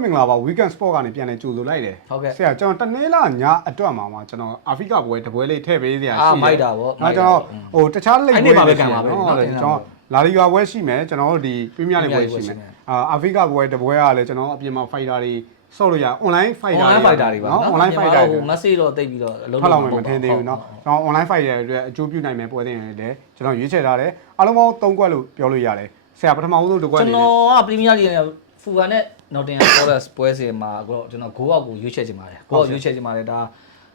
မင်္ဂလာပါ weekend sport ကနေပြန်လဲကြိုဆိုလိုက်တယ်ဆရာကျွန်တော်တနေ့လာညအတွက်မှာကျွန်တော်အာဖရိကပွဲတပွဲလေးထည့်ပေးစရာရှိတယ်မိုက်တာဗောကျွန်တော်ဟိုတခြားလိဂ်ပွဲတွေရှိတယ်နော်ကျွန်တော်လာလီဂါပွဲရှိမယ်ကျွန်တော်တို့ဒီပရီးမီးယားလိဂ်ပွဲရှိမယ်အာဖရိကပွဲတပွဲကလည်းကျွန်တော်အပြင်မှာ fighter တွေဆော့လို့ရ online fighter တွေပါနော် online fighter တွေ message တော့တိတ်ပြီးတော့အလုံးလုံးမထင်သေးဘူးเนาะကျွန်တော် online fighter တွေအတွက်အကျိုးပြုနိုင်မယ်ပွဲတင်တယ်ကျွန်တော်ရွေးချယ်ထားတယ်အားလုံးပေါင်း3ကွက်လို့ပြောလို့ရတယ်ဆရာပထမဦးဆုံးတစ်ကွက်နေကျွန်တော်ကပရီးမီးယားလိဂ်နဲ့ဖူဂါနဲ့ Nottingham Forest ပွဲစဉ်မှာကျွန်တော်ဂိုးအောက်ကိုရွေးချယ်ချင်ပါတယ်ဂိုးအောက်ရွေးချယ်ချင်ပါတယ်ဒါ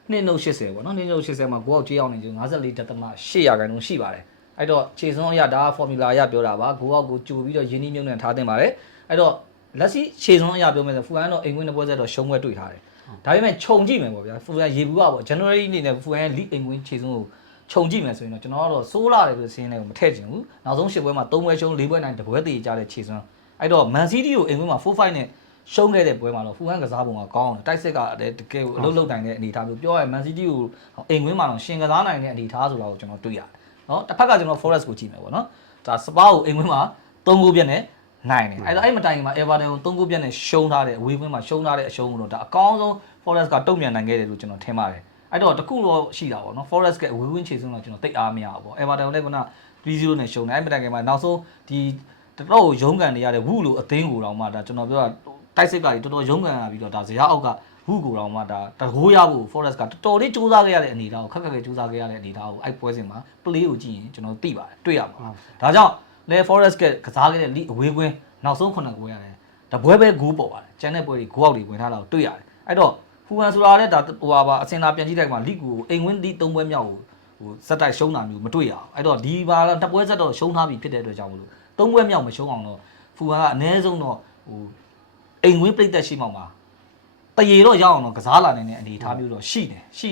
2.80ပေါ့နော်2.80မှာဂိုးအောက်ကြေးအောင်နေကျွန်တော်54.8ရာခိုင်နှုန်းရှိပါတယ်အဲ့တော့ခြေစွန်းအရဒါ formula အရပြောတာပါဂိုးအောက်ကိုကြိုပြီးတော့ရင်းနှီးမြုပ်နှံထားတင်ပါတယ်အဲ့တော့လက်ရှိခြေစွန်းအရပြောမယ်ဆိုဖူဂါတော့အိမ်ဝင်တဲ့ပွဲဆက်တော့ရှုံးပွဲတွေ့ထားတယ်ဒါပေမဲ့ခြုံကြည့်မယ်ပေါ့ဗျာဖူဂါရေဘူးကပေါ့ January အနေနဲ့ဖူဂါရဲ့ league အိမ်ဝင်ခြေစွန်းကိုခြုံကြည့်မယ်ဆိုရင်တော့ကျွန်တော်ကတော့စိုးလာတယ်ဆိုတဲ့စင်းလေးကိုမထည့်ချင်ဘူးနောက်ဆုံး10ပွဲမှာ3ပွဲရှုံး4ပွဲနိုင်တပွဲတည်ကြတဲ့ခြေစွန်းအဲ့တော့ Man City ကိုအိမ်ဝင်မှာ 4-5 နဲ့ရှုံးခဲ့တဲ့ပွဲမှာတော့ဖူဟန်ကစားပုံကကောင်းတယ်တိုက်စစ်ကလည်းတကယ်အလုပ်လုပ်နိုင်တဲ့အနေအထားမျိုးပြောရရင် Man City ကိုအိမ်ဝင်းမှာတော့ရှင်ကစားနိုင်တဲ့အနေအထားဆိုတာကိုကျွန်တော်တွေ့ရတယ်เนาะတစ်ဖက်ကကျွန်တော် Forest ကိုကြည့်မယ်ပေါ့เนาะဒါစပါးကိုအိမ်ဝင်းမှာ3ဂိုးပြတ်နဲ့နိုင်တယ်အဲ့တော့အဲ့မတိုင်ခင်မှာ Everton ကို3ဂိုးပြတ်နဲ့ရှုံးထားတဲ့အဝေးဝင်းမှာရှုံးထားတဲ့အရှုံးကိုတော့ဒါအကောင်းဆုံး Forest ကတုံ့ပြန်နိုင်ခဲ့တယ်လို့ကျွန်တော်ထင်ပါတယ်အဲ့တော့တခုတော့ရှိတာပေါ့เนาะ Forest ကအဝေးဝင်းခြေစွန်းတော့ကျွန်တော်တိတ်အားမရဘူးပေါ့ Everton လည်းက3-0နဲ့ရှုံးတယ်အဲ့မတိုင်ခင်မှာနောက်ဆုံးဒီတော်ရုံးကန်နေရတဲ့ဝူလိုအသင်းကိုတော့မှဒါကျွန်တော်ပြောတာတိုက်စစ်ကကြီးတော်တော်ရုံးကန်လာပြီးတော့ဒါဇရာအောက်ကဝူကိုတော့မှဒါတကိုးရဖို့ Forest ကတော်တော်လေးစူးစမ်းခဲ့ရတဲ့အနေအထားကိုခက်ခက်စူးစမ်းခဲ့ရတဲ့အနေအထားကိုအဲ့ပွဲစဉ်မှာ play ကိုကြည့်ရင်ကျွန်တော်သိပါတယ်တွေ့ရမှာဒါကြောင့်လေ Forest ကစားခဲ့တဲ့ league အဝေးကွင်းနောက်ဆုံး9ပွဲရတယ်တပွဲပဲဂိုးပေါ်ပါတယ်ကျန်တဲ့ပွဲတွေဂိုးအောက်တွေဝင်ထားတာကိုတွေ့ရတယ်အဲ့တော့ဖူဟန်ဆိုတာလည်းဒါဟိုပါအစင်လာပြန်ကြည့်တဲ့အခါမှာ league ကိုအိမ်ဝင်းဒီ3ပွဲမြောက်ကိုဟိုစက်တိုက်ရှုံးတာမျိုးမတွေ့ရအောင်အဲ့တော့ဒီပါတော့တပွဲဆက်တော့ရှုံးထားပြီဖြစ်တဲ့အတွက်ကြောင့်မလို့3ပွဲမြောက်မရှုံးအောင်တော့ဖူဟန်ကအနည်းဆုံးတော့ဟိုအိမ်ဝင်းပြိသက်ရှိမှမှာတရေတော့ရအောင်တော့ကစားလာနိုင်တဲ့အနေအထားမျိုးတော့ရှိ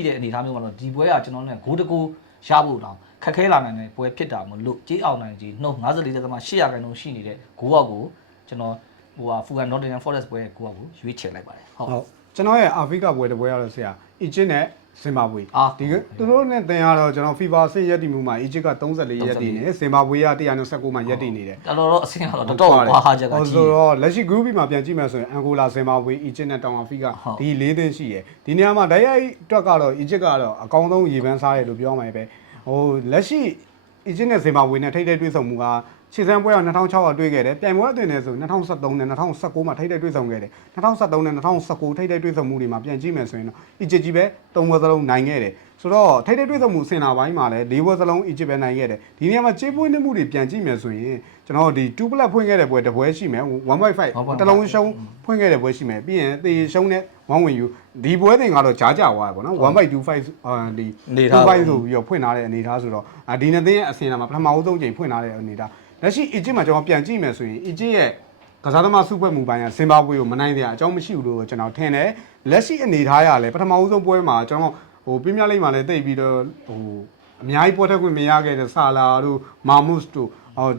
တဲ့အနေအထားမျိုးမှာတော့ဒီပွဲကကျွန်တော်နဲ့ဂိုးတကူရဖို့တော့ခက်ခဲလာနိုင်တဲ့ပွဲဖြစ်တာမလို့ကြေးအောင်နိုင်ကြီးနှုတ်54.8ရာခိုင်နှုန်းရှိနေတဲ့ဂိုးအောက်ကိုကျွန်တော်ဟိုဖူဟန် Nottingham Forest ပွဲဂိုးအောက်ကိုရွေးချယ်လိုက်ပါတယ်ဟုတ်ကျွန်တော်ရဲ့အာဖရိကပွဲတပွဲရတော့ဆရာအီဂျစ်နဲ့ဇင်ဘာဘွေဒီသူတို့နဲ့တင်ရတော့ကျွန်တော် FIFA ဆင့်ရက်တီမှုမှာအီဂျစ်က34ရက်တီနေဇင်ဘာဘွေက119မှာရက်တီနေတယ်တော်တော်အဆင့်ကတော့တော်တော်ကွာဟာချက်ကကြီးဆိုတော့လက်ရှိ group B မှာပြန်ကြည့်မယ်ဆိုရင်အန်ဂိုလာဇင်ဘာဘွေအီဂျစ်နဲ့တောင်အာဖရိကဒီ၄သင်းရှိတယ်ဒီနေရာမှာတိုက်ရိုက်အတွက်ကတော့အီဂျစ်ကတော့အကောင်းဆုံးရေပန်းစားတယ်လို့ပြောမှပဲဟိုလက်ရှိအီဂျစ်နဲ့ဇင်ဘာဘွေနဲ့ထိပ်ထိပ်တွေ့ဆုံမှုကခြေစမ်းပွဲက2006ကတွေ့ခဲ့တယ်ပြိုင်ပွဲအသွင်နဲ့ဆို2013နဲ့2019မှာထိပ်ထိပ်တွေ့ဆုံခဲ့တယ်2013နဲ့2019ထိပ်ထိပ်တွေ့ဆုံမှုတွေမှာပြန်ကြည့်မယ်ဆိုရင်တော့အီဂျစ်ကြီးပဲ3ပွဲစလုံးနိုင်ခဲ့တယ်ဆိုတော့ထိပ်ထိပ်တွေ့ဆုံမှုစင်တာပိုင်းမှာလည်း4ပွဲစလုံးအီဂျစ်ပဲနိုင်ခဲ့တယ်ဒီနေရာမှာကြေးပွင့်မှုတွေပြန်ကြည့်မယ်ဆိုရင်ကျွန်တော်ဒီ2 plus ဖွင့်ခဲ့တဲ့ပွဲတစ်ပွဲရှိမယ်1.5တစ်လုံးရှုံးဖွင့်ခဲ့တဲ့ပွဲရှိမယ်ပြီးရင်သေရှုံးနဲ့1 win you ဒီပွဲတင်ကတော့ကြားကြသွားတယ်ပေါ့နော်1.25ဒီ2 byte ဆိုပြီးတော့ဖွင့်ထားတဲ့အနေအထားဆိုတော့ဒီနှစ်သင်းရဲ့အစင်လာမှာပထမဦးဆုံးချိန်ဖွင့်ထားတဲ့အနေအထားလက်ရှိအီဂျစ်မှာကျွန်တော်ပြန်ကြည့်မယ်ဆိုရင်အီဂျစ်ရဲ့ကစားသမားစုဖွဲ့မှုပိုင်းကဇင်ဘာဘွေကိုမနိုင်တဲ့အကြောင်းမရှိဘူးလို့ကျွန်တော်ထင်တယ်လက်ရှိအနေထားရလဲပထမဦးဆုံးပွဲမှာကျွန်တော်ဟိုပရီးမီးယားလိဂ်မှာလည်းတိတ်ပြီးတော့ဟိုအများကြီးပွဲထွက်ခွင့်မရခဲ့တဲ့ဆာလာတို့မာမုစ်တို့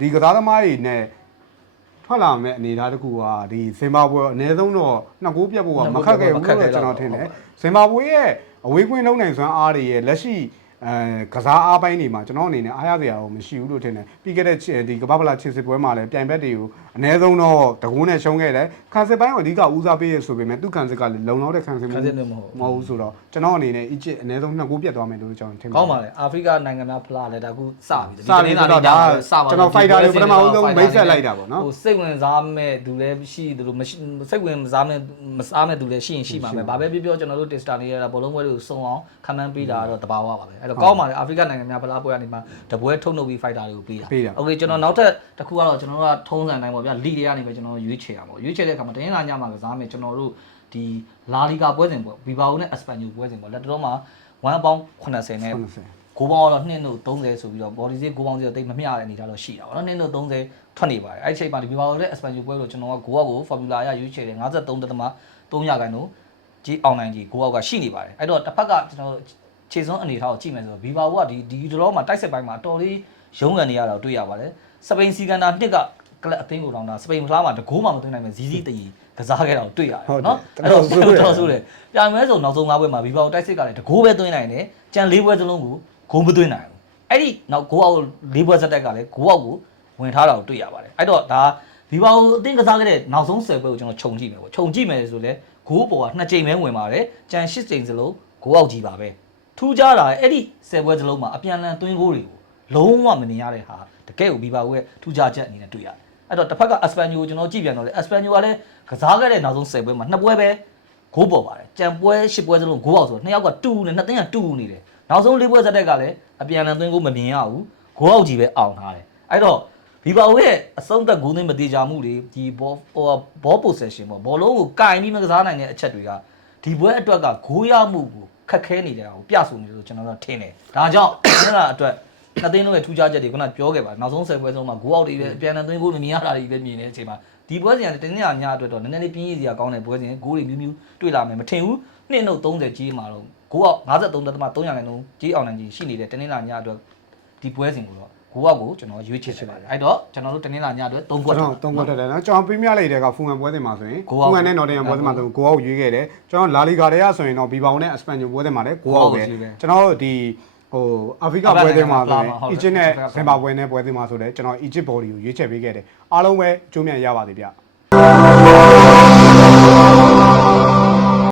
ဒီကစားသမားတွေနဲ့ထွက်လာမဲ့အနေအထားတခုကဒီဇင်ဘာဘွေအနည်းဆုံးတော့2ဂိုးပြတ်ဖို့ကမခက်ခဲ့ဘူးလို့ကျွန်တော်ထင်တယ်ဇင်ဘာဘွေရဲ့အဝေးကွင်းလုံးနိုင်စွမ်းအားတွေရဲ့လက်ရှိကစားအားပိုင်းတွေမှာကျွန်တော်အနေနဲ့အားရစရာတော့မရှိဘူးလို့ထင်တယ်ပြီးခဲ့တဲ့ဒီကပ္ပပလာချစ်စစ်ပွဲမှာလည်းပြိုင်ဘက်တွေကိုအနည်းဆုံးတော့တကူးနဲ့ရှုံးခဲ့တယ်ခံစစ်ပိုင်းကိုအဓိကဦးစားပေးရဆိုပေမဲ့သူ့ခံစစ်ကလည်းလုံလောက်တဲ့ခံစစ်မဟုတ်ဘူးဆိုတော့ကျွန်တော်အနေနဲ့အီဂျစ်အနည်းဆုံး2ဂိုးပြတ်သွားမယ်လို့ကျွန်တော်ထင်ပါတယ်ကောင်းပါလေအာဖရိကနိုင်ငံသားဖလားလည်းဒါခုစပြီဒီနေ့လာတော့ဒါကျွန်တော် fighter တွေပထမဦးဆုံးမိတ်ဆက်လိုက်တာပေါ့နော်ဟိုစိတ်ဝင်စားမဲ့သူလည်းရှိသူတို့မရှိစိတ်ဝင်စားမဲ့သူလည်းရှိရင်ရှိမှာပဲဘာပဲပြောကျွန်တော်တို့ tester နေရတာဘောလုံးပွဲတွေကိုစုံအောင်ခံမှန်းပေးတာတော့တဘာဝပါပဲအဲ့တော့ကောင်းပါလေအာဖရိကနိုင်ငံများဖလားပွဲကနေမှတပွဲထုတ်နှုတ်ပြီး fighter တွေကိုပေးတာโอเคကျွန်တော်နောက်ထပ်တစ်ခုကတော့ကျွန်တော်တို့ကထုံးစံတိုင်းပေါ့ဗျာ league တွေကနေပဲကျွန်တော်ရွေးချယ်တာပေါ့ရွေးချယ်တဲ့အခါမှာတင်းလာညမှာကစားမယ်ကျွန်တော်တို့ဒီလာလီဂါပွဲစဉ်ပေါ့ဘီဘာအိုနဲ့အက်စပန်ညိုပွဲစဉ်ပေါ့လက်တော်မှာ1ပေါင်း80နဲ့ဂိုးပေါင်းတော့2တို့30ဆိုပြီးတော့ body ဈေးဂိုးပေါင်းဈေးတိတ်မမျှတဲ့အနေထားတော့ရှိတာပေါ့နော်2တို့30ထွက်နေပါတယ်အဲ့ဒီအချိန်မှာဒီဘီဘာအိုနဲ့အက်စပန်ညိုပွဲလို့ကျွန်တော်ကဂိုးအောက်ကို formula အရရွေးချယ်တယ်53.3ရာခိုင်နှုန်းကြီးအောင်နိုင်ကြီးဂိုးအောက်ကရှိနေပါတယ်အဲ့တော့တစ်ဖက်ကကျွန်တော်ခြေစွန်းအနေထားကိုကြည့်မယ်ဆိုတော့ဘီဘာအိုကဒီတော့မှာတိုက်စစ်ပိုင်းမှာတော်လေးရုံးကန်နေရတာကိုတွေ့ရပါတယ်စပိန်စီကန်တာနှစ်ကကလပ်အသိန်းကိုတောင်းတာစပိန်ဖလားမှာတကိုးမှမသွင်းနိုင်မဲ့ဇီးဇီးတည်ကစားခဲ့တာကိုတွေ့ရတယ်နော်အဲ့တော့တော်ဆိုးတယ်ပြိုင်မဲဆိုနောက်ဆုံး5ပွဲမှာဘီဘာအိုတိုက်စစ်ကလည်းတကိုးပဲသွင်းနိုင်တယ်ကြံ4ပွဲစလုံးကိုဂိုးမသွင်းနိုင်ဘူးအဲ့ဒီနောက်ဂိုးအောက်4ပွဲစက်တက်ကလည်းဂိုးအောက်ကိုဝင်ထားတာကိုတွေ့ရပါတယ်အဲ့တော့ဒါ ဒီပါကိုအသင်းကစားခဲ့တဲ့နောက်ဆုံး10ပွဲကိုကျွန်တော်ခြုံကြည့်မယ်ပေါ့ခြုံကြည့်မယ်ဆိုလဲဂိုးပေါ်က2ကြိမ်ပဲဝင်ပါတယ်ကြံ8ကြိမ်စလုံးဂိုးအောက်ကြီးပါပဲထူးခြားတာအဲ့ဒီ10ပွဲစလုံးမှာအပြန်အလှန်သွင်းဂိုးတွေကိုလုံးဝမမြင်ရတဲ့ဟာတကယ်ကိုဒီပါကိုရဲ့ထူးခြားချက်အနေနဲ့တွေ့ရတယ်အဲ့တော့တစ်ဖက်က Espanyol ကိုကျွန်တော်ကြည့်ပြန်တော့လေ Espanyol ကလည်းကစားခဲ့တဲ့နောက်ဆုံး10ပွဲမှာ2ပွဲပဲဂိုးပေါ်ပါတယ်ကြံပွဲ10ပွဲစလုံးဂိုးအောက်ဆိုတော့2ယောက်ကတူနေ2သင်းကတူနေတယ်နောက်ဆုံး4ပွဲဇက်တက်ကလည်းအပြန်အလှန်သွင်းဂိုးမမြင်ရဘူးဂိုးအောက်ကြီးပဲအောင်ထားတယ်အဲ့တော့ဒီပါရဲ့အဆုံးသက်ဂိုးသွင်းမတိကြမှုတွေဒီဘော possession ပေါ့ဘောလုံးကိုကင်ပြီးမကစားနိုင်တဲ့အချက်တွေကဒီပွဲအတွက်ကဂိုးရမှုကိုခက်ခဲနေကြတာကိုပြဆိုနေလို့ကျွန်တော်တို့ထင်တယ်ဒါကြောင့်ကျွန်တော်အတွက်နှစ်သိန်းလုံးရဲ့ထူးခြားချက်တွေခုနပြောခဲ့ပါနောက်ဆုံး10ပွဲဆုံးမှာဂိုးအောက်တွေပဲအပြန်အလှန်သွင်းဂိုးမမြင်ရတာတွေပဲမြင်နေတဲ့အချိန်မှာဒီပွဲစဉ်ကတင်းနေညအတွက်တော့နည်းနည်းလေးပြင်းရည်စရာကောင်းတဲ့ပွဲစဉ်ဂိုးတွေမျိုးတွေ့လာမယ်မထင်ဘူး2နှုတ်30ကြီးမှာတော့ဂိုးအောက်53.300နဲ့လုံးကြီးအောင်နိုင်ကြီးရှိနေတဲ့တင်းနေညအတွက်ဒီပွဲစဉ်ကိုတော့ဂိုးအောက်ကိုကျွန်တော်ရွေးချယ်ဖြစ်ပါတယ်အဲ့တော့ကျွန်တော်တို့တင်းနေညအတွက်3ခွက်3ခွက်တက်တယ်နော်ကျွန်တော်ပြင်းပြလိုက်တဲ့ကဖူဟန်ပွဲစဉ်မှာဆိုရင်ဖူဟန်နဲ့နော်တင်ဟန်ပွဲစဉ်မှာဆိုဂိုးအောက်ရွေးခဲ့တယ်ကျွန်တော်လာလီဂါတွေကဆိုရင်တော့ဘီဘောင်နဲ့အစပန်ဂျိုပွဲစဉ်မှာလည်းဂိုးအောက်ပဲကျွန်တော်တို့ဒီအာဖရိကပွဲစဉ်မှာဆိုရင်အီဂျစ်နဲ့ဇင်ဘာဘွေနဲ့ပွဲစဉ်မှာဆိုလည်းကျွန်တော်အီဂျစ်ဘော်ဒီကိုရွေးချယ်ပေးခဲ့တယ်အားလုံးပဲအကျိုးမြတ်ရပါသေးဗျ